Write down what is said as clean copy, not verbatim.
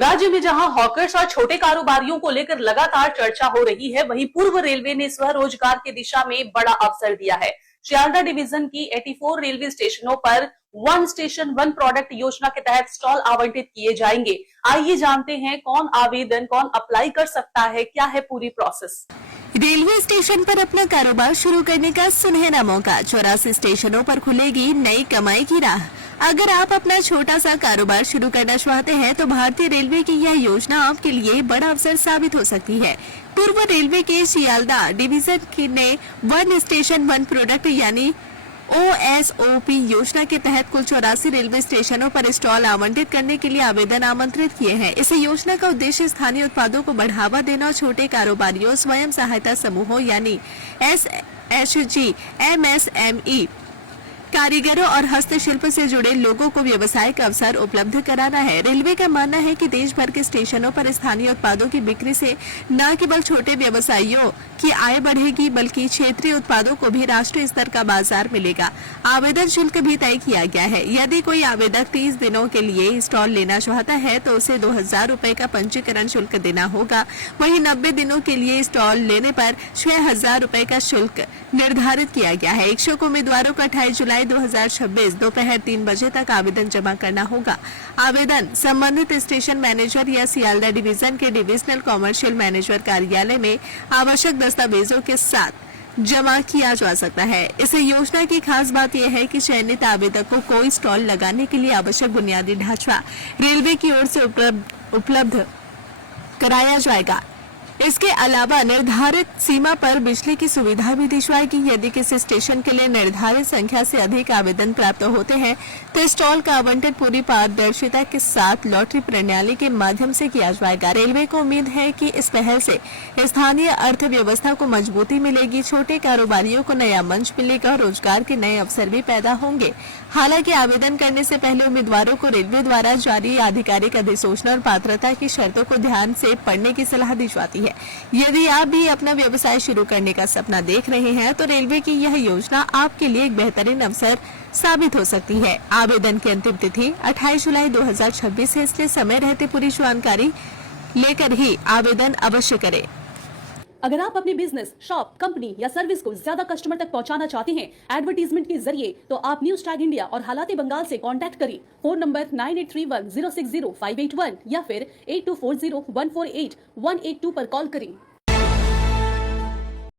राज्य में जहां हॉकर्स और छोटे कारोबारियों को लेकर लगातार चर्चा हो रही है, वहीं पूर्व रेलवे ने स्वरोजगार की दिशा में बड़ा अवसर दिया है। सियालदह डिवीजन की 84 रेलवे स्टेशनों पर वन स्टेशन वन प्रोडक्ट योजना के तहत स्टॉल आवंटित किए जाएंगे। आइए जानते हैं कौन अप्लाई कर सकता है, क्या है पूरी प्रोसेस। रेलवे स्टेशन पर अपना कारोबार शुरू करने का सुनहरा मौका। 84 स्टेशनों पर खुलेगी नई कमाई की राह। अगर आप अपना छोटा सा कारोबार शुरू करना चाहते हैं तो भारतीय रेलवे की यह योजना आपके लिए बड़ा अवसर साबित हो सकती है। पूर्व रेलवे के सियालदह डिवीजन ने वन स्टेशन वन प्रोडक्ट यानी OSOP योजना के तहत कुल 84 रेलवे स्टेशनों पर स्टॉल आवंटित करने के लिए आवेदन आमंत्रित किए हैं। इस योजना का उद्देश्य स्थानीय उत्पादों को बढ़ावा देना और छोटे कारोबारियों, स्वयं सहायता समूहों यानी SHG, MSME, कारीगरों और हस्तशिल्प से जुड़े लोगों को व्यवसायिक अवसर उपलब्ध कराना है। रेलवे का मानना है कि देश भर के स्टेशनों पर स्थानीय उत्पादों की बिक्री से न केवल छोटे व्यवसायियों की आय बढ़ेगी, बल्कि क्षेत्रीय उत्पादों को भी राष्ट्रीय स्तर का बाजार मिलेगा। आवेदन शुल्क भी तय किया गया है। यदि कोई आवेदक 30 दिनों के लिए स्टॉल लेना चाहता है तो उसे 2000 रूपए का पंजीकरण शुल्क देना होगा। वहीं 90 दिनों के लिए स्टॉल लेने पर 6000 रूपए का शुल्क निर्धारित किया गया है। इच्छुक उम्मीदवारों को 28 जुलाई 2026 दोपहर 3 बजे तक आवेदन जमा करना होगा। आवेदन संबंधित स्टेशन मैनेजर या सियालदह डिवीजन के डिविजनल कॉमर्शियल मैनेजर कार्यालय में आवश्यक दस्तावेजों के साथ जमा किया जा सकता है। इस योजना की खास बात यह है कि चयनित आवेदकों को स्टॉल लगाने के लिए आवश्यक बुनियादी ढांचा रेलवे की ओर से उपलब्ध कराया जाएगा। इसके अलावा निर्धारित सीमा पर बिजली की सुविधा भी दी जाएगी। यदि किसी स्टेशन के लिए निर्धारित संख्या से अधिक आवेदन प्राप्त होते हैं तो स्टॉल का आवंटन पूरी पारदर्शिता के साथ लॉटरी प्रणाली के माध्यम से किया जाएगा। रेलवे को उम्मीद है कि इस पहल से स्थानीय अर्थव्यवस्था को मजबूती मिलेगी, छोटे कारोबारियों को नया मंच मिलेगा और रोजगार के नए अवसर भी पैदा होंगे। हालांकि आवेदन करने से पहले उम्मीदवारों को रेलवे द्वारा जारी आधिकारिक अधिसूचना और पात्रता की शर्तों को ध्यान से पढ़ने की सलाह दी जाती है। यदि आप भी अपना व्यवसाय शुरू करने का सपना देख रहे हैं तो रेलवे की यह योजना आपके लिए एक बेहतरीन अवसर साबित हो सकती है। आवेदन की अंतिम तिथि 28 जुलाई 2026 है, इसलिए समय रहते पूरी जानकारी लेकर ही आवेदन अवश्य करें। अगर आप अपने बिजनेस, शॉप, कंपनी या सर्विस को ज्यादा कस्टमर तक पहुंचाना चाहते हैं एडवर्टीजमेंट के जरिए, तो आप न्यूज टैग इंडिया और हालाते बंगाल से कांटेक्ट करें। फोन नंबर 9831060581 या फिर 8240148182 पर कॉल करें।